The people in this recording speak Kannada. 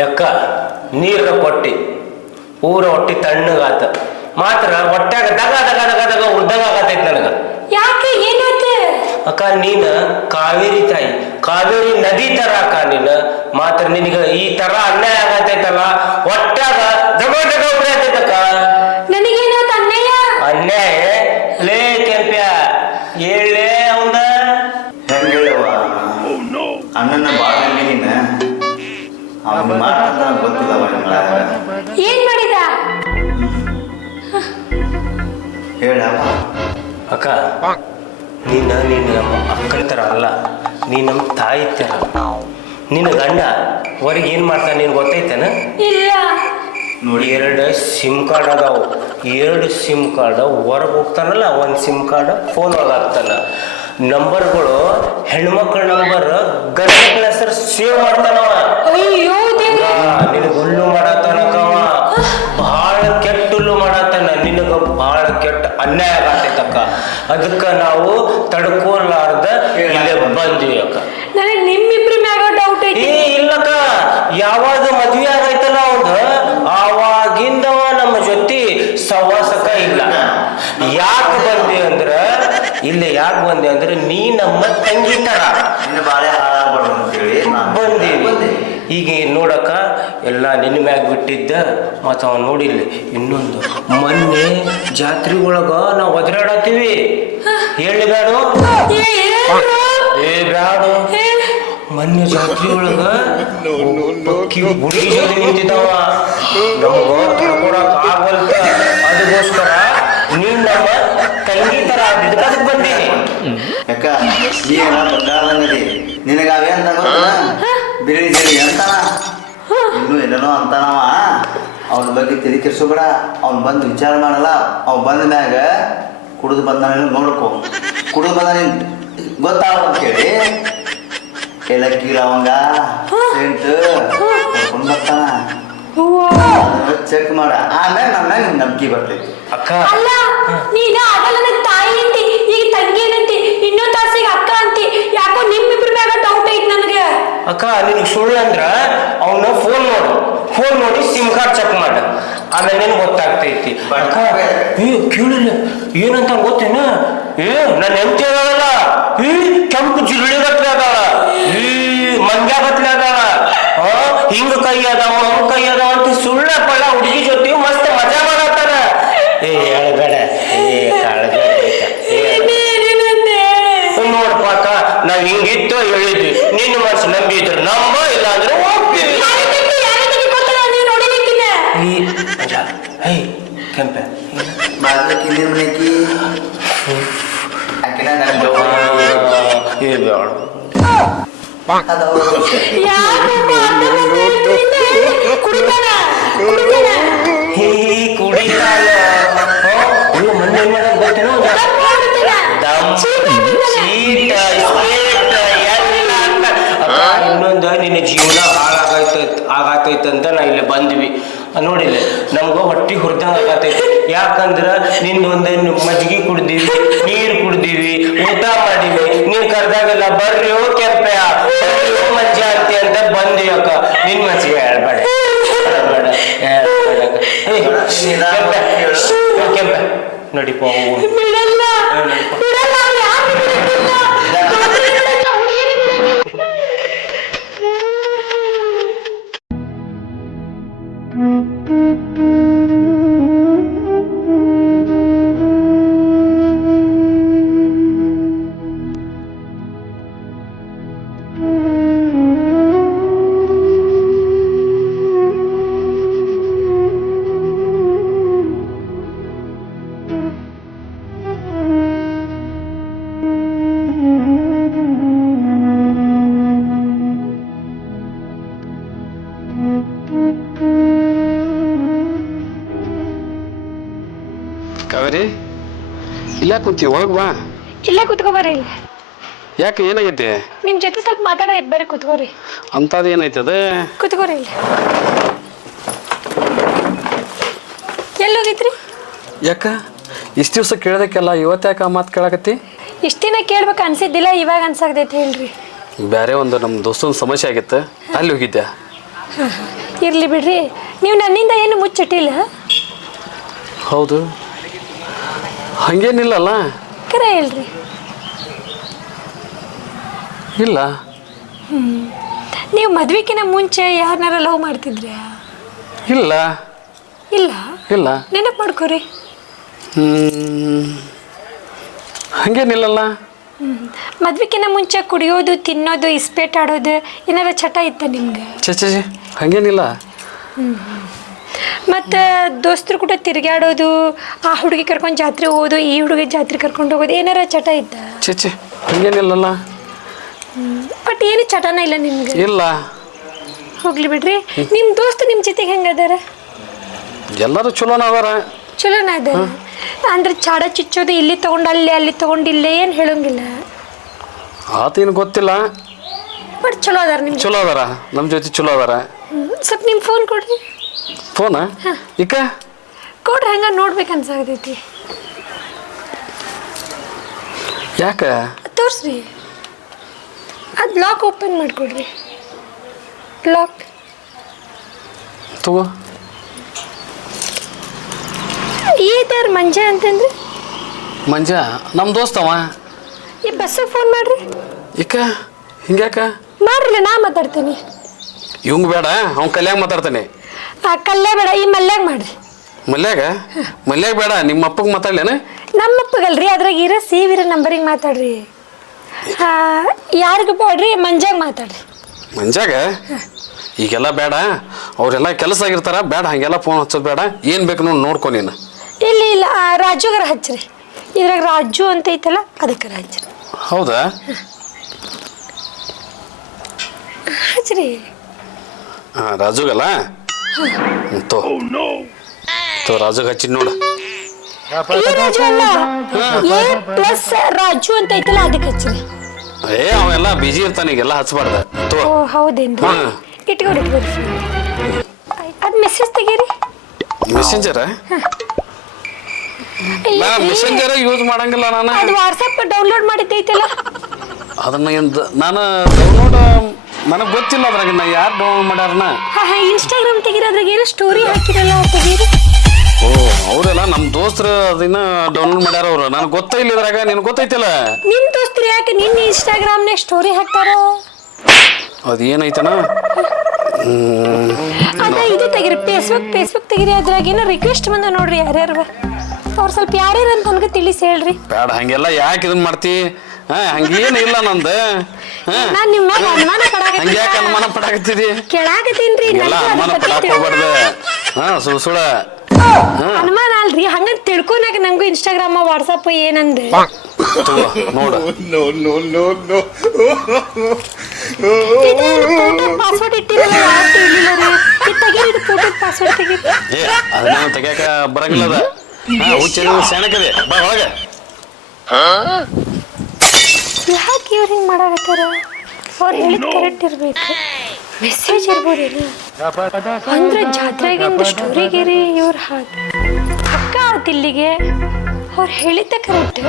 ಯಾಕ ನೀರ ಕೊಟ್ಟಿ ಊರ ಹೊಟ್ಟಿ ತಣ್ಣಗಾತ ಮಾತ್ರ ಹೊಟ್ಯಾಗ ದಗ ದಗ ದಗ ದಗ ಉರ್ದಂಗ ಆಗತೈತಿ ನನಗ. ಯಾಕೆ ಏನಾಯ್ತು? ಅಕ್ಕ ನೀನ ಕಾವೇರಿ ತಾಯಿ, ಕಾವೇರಿ ನದಿ ತರ ಅಕ್ಕ ನೀನ. ಮಾತ್ರ ನಿನಗ ಈ ತರ ಅನ್ಯಾಯ ಆಗತೈತಲ್ಲ, ಹೊಟ್ಯಾಗ ದಗ ದಗ ಉರಿಯತೈತಕ್ಕ. ನನಗೇನಾಯ್ತು ಅನ್ಯಾಯ? ಅನ್ಯಾಯ ಲೇ ಕೆಂಪ್ಯ ಹೇಳೇ ಅವಂದ ಹೆಂಗ ಹೇಳವ ಅಣ್ಣನ ಬಾಳ ನೀನ ಅವನು ಮಾಡ್ತಾ ಗೊತ್ತಿಲ್ಲ. ಏನ್ ಮಾಡಿದ? ಹೇಳವ ಅಕ್ಕ ನೀನ ನಮ್ಮ ಅಕ್ಕನ ಥರ ಅಲ್ಲ, ನೀ ನಮ್ಮ ತಾಯಿ ಥರ. ನಿನ್ನ ಗಂಡ ಹೊರಗೆ ಏನು ಮಾಡ್ತಾನೆ ನೀನು ಗೊತ್ತೈತೇನ? ಇಲ್ಲ. ನೋಡಿ 2 ಸಿಮ್ ಕಾರ್ಡ್ ಅದಾವು. 2 ಸಿಮ್ ಕಾರ್ಡ್ ಹೊರಗೆ ಹೋಗ್ತಾನಲ್ಲ, 1 ಸಿಮ್ ಕಾರ್ಡ್ ಫೋನ್ ಒಳಗೆ ಹಾಕ್ತಾನ. ನಂಬರ್ಗಳು ಹೆಣ್ಮಕ್ಳ ನಂಬರ್ ಗಂಡ ಮಕ್ಳ ಹೆಸರು ಸೇವ್ ಮಾಡ್ತಾನವ. ಅಯ್ಯೋ ದೇವ್ರೇ, ನಿನಗೆ ಹುಲ್ಲು ಮಾಡತ್ತಾನಕವ, ಭಾಳ ಕೆಟ್ಟ ಹುಲ್ಲು ಮಾಡತ್ತಾನ. ನಿನಗ ಭಾಳ ಕೆಟ್ಟ ಅನ್ಯಾಯ ಆಗತೈತಕ್ಕ. ಅದಕ್ಕೆ ನಾವು ತಡ್ಕೊಲಾರ್ದ ಇಲ್ಲೇ ಬಂದ್ವಿ ಅಕ್ಕ. ನನಗೆ ನಿಮ್ಮಿಬ್ರ ಮ್ಯಾಗ ಡೌಟ್ ಐತಿ. ಇಲ್ಲಕ್ಕ, ಯಾವಾಗ ಮದ್ವೆ ಆಗೈತಲ್ಲ ಅವಂದ ಆವಾಗಿಂದವ ನಮ್ಮ ಜೊತೆ ಸವಾಸಕ ಇಲ್ಲ. ಯಾಕೆ ಬಂದೆ ಅಂದ್ರ ಇಲ್ಲಿ ಯಾಕೆ ಬಂದೆ ಅಂದ್ರೆ ನೀ ನಮ್ಮ ತಂಗಿ ತರ ಬಾಳೆ ಹಾಳಾಗ್ಬಾರ್ದು ಅಂತೇಳಿ ಬಂದೀವಿ. ಈಗ ನೋಡಕ್ಕ ಎಲ್ಲ ನಿನ್ನ ಮ್ಯಾಗ ಬಿಟ್ಟಿದ್ದ. ಮತ್ತು ಅವ ನೋಡಿಲ್ಲ ಇನ್ನೊಂದು ಮೊನ್ನೆ ಜಾತ್ರೆ ಒಳಗ ನಾವು ಒದರಾಡತ್ತೀವಿ. ಹೇಳಿ ಬ್ಯಾಡು ಬ್ಯಾಡು. ಮೊನ್ನೆ ಜಾತ್ರೆ ಒಳಗ ಹುಡುಗಿ ಜೊತೆ ನಿಂತಿದ್ದವ, ನಮಗ ತಡ್ಕೊಳಕ್ ಆಗಲ್ತ. ಅದಕ್ಕೋಸ್ಕರ ನೀನ್ ನಮ್ಮ ತಂಗಿ ತರ ಆಗಿದ್ದಕ್ಕೆ ಅದಕ್ಕೆ ಬಂದೀನಿ. ಯಾಕ ನೀ ಎಲ್ಲ ಬಂಗಾರದಂಗದಿ ನಿನಗ ಅವೇ ಅಂತ ಗೊತ್ತಿಲ್ಲ. ಬಿಳಿ ಜಡಿ ಅಂತಾನ, ಇನ್ನೂ ಎಲ್ಲನೋ ಅಂತಾನವ. ಅವನ ಬಗ್ಗೆ ತಲೆ ಕೆಡಿಸ್ಕೋಬೇಡ. ಅವ್ನು ಬಂದು ವಿಚಾರ ಮಾಡಲ್ಲ. ಅವ್ನು ಬಂದ ಮ್ಯಾಗ ಕುಡಿದು ಬಂದ ನೋಡ್ಕೊ. ಕುಡಿದು ಬಂದ ನೀನು ಗೊತ್ತಾಗ ಕೇಳಿ ಏಲಕ್ಕಿ ಲವಂಗ ಸೆಂಟ್ ಹೊಡ್ಕೊಂಡು ಬರ್ತಾನ. ಚೆಕ್ ಮಾಡ, ಆಮೇಲೆ ನನ್ನ ನಿನ್ ನಂಬಿಕೆ ಬರ್ತೈತಿ. ಅಕ್ಕ ಅಲ್ಲ, ನೀನ ಆಗಲ್ಲ ನನ್ನ ತಾಯಿ ಅಂತಿ, ಈಗ ತಂಗಿ ಅಂತಿ, ಇನ್ನೊಂದು ತಾಸಿಗೆ ಅಕ್ಕ ಅಂತಿ. ಯಾಕೋ ನಿಮ್ಮಿಬ್ರ ಮ್ಯಾಗ ಡೌಟ್ ಐತಿ ನನಗೆ. ಅಕ್ಕ ನಿನಗೆ ಸುಳ್ಳು ಅಂದ್ರ ಅವನ ಫೋನ್ ನೋಡಿ ಸಿಮ್ ಕಾರ್ಡ್ ಚೆಕ್ ಮಾಡ, ಆಮೇಲೆ ನಿನ್ ಗೊತ್ತಾಗ್ತೈತಿ. ಅಕ್ಕ ಕೇಳಿಲ್ಲ ಏನಂತ ಗೊತ್ತೇನ? ನನ್ನ ಹೆಂಡತಿ ಅದಾಳಲ್ಲ, ಕೆಂಪು ಜಿರಳಿ ಗತ್ಲೆ ಅದಾಳ, ಮಂಗ್ಯ ಗತ್ಲೆ ಅದಾಳ, ಹಿಂಗ ಕೈ ಅದಾವ ಹಂಗ ಕೈ ಅದಾವ ಅಂತ ಸುಳ್ಳ ಪಳ್ಳ ಹುಡುಗಿ ಜೊತೆ ಮಸ್ತ್ ಮಜಾ ಮಾಡತ್ತಾರ. ಹೇಳಬೇಡ, ನೋಡ್ಪ ಅಕ್ಕ, ನಾವ್ ಹಿಂಗಿತ್ತು ಹೇಳಿದ್ವಿ, ನಿನ್ನ ಮನಸ್ಸು ನಂಬಿದ್ರು ನಮ್ಮ, ಇಲ್ಲ ಅಂದ್ರೆ ಹೋಗ್ತೀವಿ. ಕೆಂಪ ಮಾಡ್ಲಿಕ್ಕೆ ಹಿಂದಿನ ಮನೆಕಿ ಆಕಿನ ನನ್ನ ಕುಡಿತಾಳ. ಮೊನ್ನೆ ಗೊತ್ತೇನೋ ಇನ್ನೊಂದು ನಿನ್ನ ಜೀವನ ಹಾಳಾಗತೈತಂತ ನಾ ಇಲ್ಲಿ ಬಂದ್ವಿ. ನೋಡಿಲ್ಲ ನಮ್ಗ ಹೊಟ್ಟಿ ಹುರಿದಂಗ ಆಗತೈತಿ. ಯಾಕಂದ್ರ ನಿನ್ನೊಂದು ಮಜ್ಜಿಗೆ ಕುಡ್ದೀವಿ, ನೀರು ಕುಡ್ದೀವಿ, ಊಟ ಮಾಡೀವಿ. ನೀನ್ ಕರ್ದಾಗೆಲ್ಲ ಬರ್ರಿ ಕೆಂಪೆ ಮಜ್ಜಿ ಅಂತಿ ಅಂತ ಬಂದ್ವಿ ಅಕ್ಕ. ನಿನ್ ಮಜ್ಜಿಗೆ ಹೇಳ್ಬೇಡ ಕೆಂಪೆ ನಡಿಪ ಕಾವೇರಿ, ಇಲ್ಲ ಕೂತಿ ಒಳಗೆ ಬಾ. ಇಲ್ಲ ಕುತ್ಕೋಬರ್ರಿ. ಯಾಕೆ ಏನಾಗೈತಿ? ನಿಮ್ ಜೊತೆ ಸ್ವಲ್ಪ ಮಾತಾಡೋದು ಬೇರೆ. ಕುತ್ಕೋರಿ. ಅಂತದ ಏನೈತದ? ಕುತ್ಕೋರಿ. ಎಲ್ಲೋಗಿದ್ರಿ? ಯಾಕ ಇಷ್ಟು ದಿವಸ ಕೇಳೋದಕ್ಕೆಲ್ಲ ಇವತ್ತು ಯಾಕೆ ಮಾತು ಕೇಳಕತ್ತಿ? ಇಷ್ಟು ದಿನ ಕೇಳ್ಬೇಕು ಅನ್ಸಿದ್ದಿಲ್ಲ, ಇವಾಗ ಅನ್ಸಾಕತೈತಿ. ಹೇಳ್ರಿ. ಬೇರೆ ಒಂದು ನಮ್ಮ ದೋಸ್ತನ ಸಮಸ್ಯೆ ಆಗಿತ್ತು, ಅಲ್ಲಿ ಹೋಗಿದ್ದೆ. ಇರ್ಲಿ ಬಿಡ್ರಿ, ನೀವು ನನ್ನಿಂದ ಏನು ಮುಚ್ಚಿಟ್ಟಿಲ್ಲ. ಹೌದು, ಹಂಗೇನಿಲ್ಲಲ್ಲ. ಕರೆ ಹೇಳ್ರಿ. ಇಲ್ಲ. ನೀವು ಮದ್ವೆಕಿನ ಮುಂಚೆ ಯಾರನ್ನಾರ ಲವ್ ಮಾಡ್ತಿದ್ರ್ಯಾ? ಇಲ್ಲ ಇಲ್ಲ. ಇಲ್ಲ. ನೆನಪು ಮಾಡ್ಕೋರಿ. ಹಂಗೇನಿಲ್ಲಲ್ಲ. ಮದ್ವೆಕಿನ ಮುಂಚೆ ಕುಡಿಯೋದು, ತಿನ್ನೋದು, ಇಸ್ಪೇಟ್ ಆಡೋದು ಏನಾರ ಚಟ ಇತ್ತ ನಿಮ್ಗೆ? ಚೆ ಹಂಗೇನಿಲ್ಲ. ಮತ್ತು ದೋಸ್ತರು ಕೂಡ ತಿರುಗಾಡೋದು, ಆ ಹುಡುಗಿ ಕರ್ಕೊಂಡು ಜಾತ್ರೆ ಹೋಗೋದು, ಈ ಹುಡುಗಿ ಜಾತ್ರೆ ಕರ್ಕೊಂಡು ಹೋಗೋದು ಏನಾರ ಚಟ ಇತ್ತ? ಚೆ ಹಂಗೇನಿಲ್ಲಲ್ಲ. ಬಟ್ ಏನು ಚಟನ ಇಲ್ಲ ನಿಮ್ಗೆ? ಇಲ್ಲ. ಹೋಗ್ಲಿ ಬಿಡ್ರಿ. ನಿಮ್ಮ ದೋಸ್ತು ನಿಮ್ಮ ಜೊತೆಗೆ ಹೆಂಗದಾರ? ಎಲ್ಲರೂ ಚಲೋನ ಅದಾರ. ಚಲೋನ ಅದಾರ ಅಂದ್ರೆ ಚಾಡ ಚಿಚ್ಚೋದು, ಇಲ್ಲಿ ತೊಗೊಂಡು ಅಲ್ಲಿ, ಅಲ್ಲಿ ತೊಗೊಂಡು ಇಲ್ಲೇ ಏನು ಹೇಳೋಂಗಿಲ್ಲ. ಆತೇನು ಗೊತ್ತಿಲ್ಲ. ಬಟ್ ಚಲೋ ಅದಾರ ನಿಮ್ಮ ಚಲೋ ಅದಾರ, ನಮ್ಮ ಜೊತೆ ಚಲೋ ಅದಾರ. ಸ್ವಲ್ಪ ನಿಮ್ಮ ಫೋನ್ ಕೊಡ್ರಿ. ಫೋನ ಈಕ ಕೊಡ್ರಿ, ಹಂಗ ನೋಡ್ಬೇಕು ಅನ್ಸಾಗತೈತಿ. ಯಾಕೆ? ತೋರಿಸ್ರಿ. ಅದು ಲಾಕ್ ಓಪನ್ ಮಾಡಿಕೊಡ್ರಿ. ಲಾಕ್ ತಗೋ. ಈದಾರ ಮಂಜ ಅಂತಂದ್ರೆ ಮಂಜ ನಮ್ಮ ದೋಸ್ತವ. ಈ ಬಸ್ಸಿಗೆ ಫೋನ್ ಮಾಡ್ರಿ. ಈಕ ಹಿಂಗ್ಯಾಕ ಮಾಡ್ರಲ್ಲ, ನಾ ಮಾತಾಡ್ತೀನಿ. ಇವಂಗ ಬೇಡ, ಅವ್ನ ಕಲ್ಯಾಗ ಮಾತಾಡ್ತಾನೆ. ಕಲ್ಲೇ ಬೇಡ, ಈ ಮಲ್ಯಾಗ ಮಾಡ್ರಿ. ಮಲ್ಯಾಗ ಬೇಡ, ನಿಮ್ಮ ಅಪ್ಪಗೆ ಮಾತಾಡ್ಲೇನ? ನಮ್ಮ ಅಪ್ಪಗಲ್ರಿ, ಅದ್ರಾಗ ಇರೋ ಸೇವಿರೋ ನಂಬರಿಗೆ ಮಾತಾಡ್ರಿ. ಯಾರಿಗೂ ಬೇಡ್ರಿ, ಮಂಜಾಗ ಮಾತಾಡ್ರಿ. ಮಂಜಾಗ ಈಗೆಲ್ಲ ಬೇಡ, ಅವರೆಲ್ಲ ಕೆಲಸ ಆಗಿರ್ತಾರ. ಬೇಡ, ಹಂಗೆಲ್ಲ ಫೋನ್ ಹಚ್ಚೋದು ಬೇಡ. ಏನು ಬೇಕು ನೋಡಿ ನೋಡ್ಕೊ ನೀನು. ಇಲ್ಲ ಇಲ್ಲ, ರಾಜುಗಾರ ಹಚ್ಚ್ರಿ. ಇದ್ರಾಗ ರಾಜು ಅಂತ ಐತಲ್ಲ, ಅದಕ್ಕೆ ಹಚ್ಚ್ರಿ. ಹೌದಾ? ಹಚ್ಚ್ರಿ. ಹಾಂ, ರಾಜುಗಲ್ಲ. ತೋ ರಾಜುಗೆ ಹಚ್ಚಿದ್ ನೋಡು. ರಾಜು ಅಲ್ಲ, A+ ರಾಜು ಅಂತ ಐತಲ್ಲ, ಅದಕ್ಕೆ ಹಚ್ಚ್ರಿ. ಅವೆಲ್ಲ ಬಿಜಿ ಇರ್ತಾನೆ, ಈಗೆಲ್ಲ ಹಚ್ಬಾರ್ದ. ಓ ಹೌದೇನ್ರಿ? ಇಟ್ಕೊಡಿ. ಅದು ಮೆಸೇಜ್ ತೆಗೀರಿ. ಮೆಸೆಂಜರ್? ಮೆಸೆಂಜರ್ ಯೂಸ್ ಮಾಡಂಗಿಲ್ಲ ನಾನು. ಅದು ವಾಟ್ಸಪ್ ಡೌನ್ಲೋಡ್ ಮಾಡಿದ್ದೈತಲ್ಲ, ಅದನ್ನ ನಾನು ಡೌನ್ಲೋಡ್ ನನಗೆ ಗೊತ್ತಿಲ್ಲ. ಅದ್ರಾಗ ನಾ ಯಾರು ಡೌನ್ಲೋಡ್ ಮಾಡ್ಯಾರನ? ಇನ್ಸ್ಟಾಗ್ರಾಮ್ ತೆಗೀರಿ. ಅದ್ರಾಗ ಏನೋ ಸ್ಟೋರಿ ಹಾಕಿರಲ್ಲ, ತೆಗೀರಿ. ಓ, ಅವರೆಲ್ಲ ನಮ್ಮ ದೋಸ್ತರು ಅದನ್ನ ಡೌನ್ಲೋಡ್ ಮಾಡ್ಯಾರ. ಅವರು ನನಗೆ ಗೊತ್ತೇ ಇಲ್ಲ. ಇದ್ರಾಗ ನಿನಗೆ ಗೊತ್ತೈತಿಲ್ಲ. ನಿಮ್ಮ ದೋಸ್ತರು ಯಾಕೆ ನಿನ್ನ ಇನ್ಸ್ಟಾಗ್ರಾಮ್ನಾಗ ಸ್ಟೋರಿ ಹಾಕ್ತಾರ? ಅದೇನೈತನ? ಅದ ಇದು ತೆಗೀರಿ, ಫೇಸ್ಬುಕ್ ತೆಗೀರಿ. ಅದ್ರಾಗ ಏನೋ ರಿಕ್ವೆಸ್ಟ್ ಬಂದ ನೋಡ್ರಿ, ಯಾರ್ಯಾರು ಅವ್ರು ಸ್ವಲ್ಪ ಯಾರ್ಯಾರು ಅಂತ ನನಗೆ ತಿಳಿಸಿ ಹೇಳ್ರಿ. ಬೇಡ, ಹಂಗೆಲ್ಲ ಯಾಕೆ ಇದನ್ನ ಮಾಡ್ತಿ? ಹಂಗೇನು ಇಲ್ಲ ನಂದು. ನಾನು ನಿಮ್ಮ ಮ್ಯಾಗ ಅನುಮಾನ ಪಡಾಕತ್ತೀನಿ. ಹಂಗ್ಯಾಕೆ ಅನುಮಾನ ಪಡಾಕತ್ತೀರಿ? ಕೇಳಾಕತ್ತೀನ್ರಿ. ಎಲ್ಲ ಅನುಮಾನ ಪಡಾಕ್ ಹೋಗ್ಬಾರ್ದು. ಸುಳ ಅನುಮಾನ ಅಲ್ರಿ, ಹಂಗಂತ ತಿಳ್ಕೊನಾಕ ನಂಗೂ ಇನ್ಸ್ಟಾಗ್ರಾಮ್ ವಾಟ್ಸಪ್ ಏನಂದೆ ನೋಡು. ಪಾಸ್ವರ್ಡ್ ಇಟ್ಟಿರಲ್ಲ, ಯಾರು ತಿಳಿಲಿಲ್ಲ ರೀ. ತೆಗೀರಿ, ಫೋಟೋ ಪಾಸ್ವರ್ಡ್ ತೆಗೀರಿ. ಅದನ್ನ ತೆಗ್ಯಾಕ ಬರಂಗಿಲ್ಲ. ಅದ ಹುಚ್ಚಿನ ಸೆಣಕದೆ. ಬಾ ಒಳಗೆ. ಯಾಕೆ ಇವ್ರು ಹಿಂಗೆ ಮಾಡಾಕತ್ತಾರ? ಅವ್ರು ಹೇಳಿದ್ ಕರೆಕ್ಟ್ ಇರ್ಬೇಕು. ಮೆಸೇಜ್ ಇರ್ಬೋದೇನು? ಅಂದ್ರೆ ಜಾತ್ರೆಗಿಂದ ಸ್ಟೋರಿಗಿರಿ ಇವ್ರು ಅಕ್ಕ ಆತಿಲ್ಲಿಗೆ ಅವ್ರು ಹೇಳಿದ್ದ ಕರೆಕ್ಟ್.